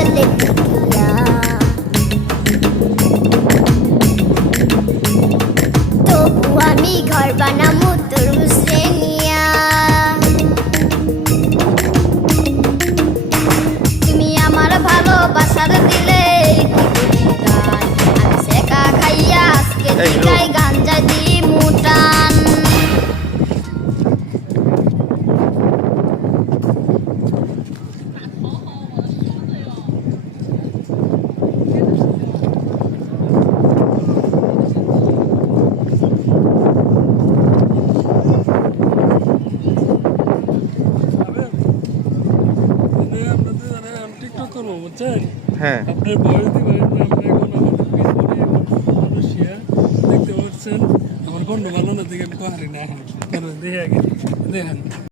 জলে টিকিয়া তবু আমি ঘর বানামু তরমুজ রে নিয়া তুমি আমার ভালোবাসার দিলে কি গান আমি সেকা খাইয়া আজকে দিলাই গাঞ্জা দি মুটান হ্যাঁ আপনার বয়স দিবেন আমরা এখন আমাদের পিছনে মানুষ দেখতে পাচ্ছেন আমার গন্ড ভালো না দেখে আমি পাহাড়ি না দেখেন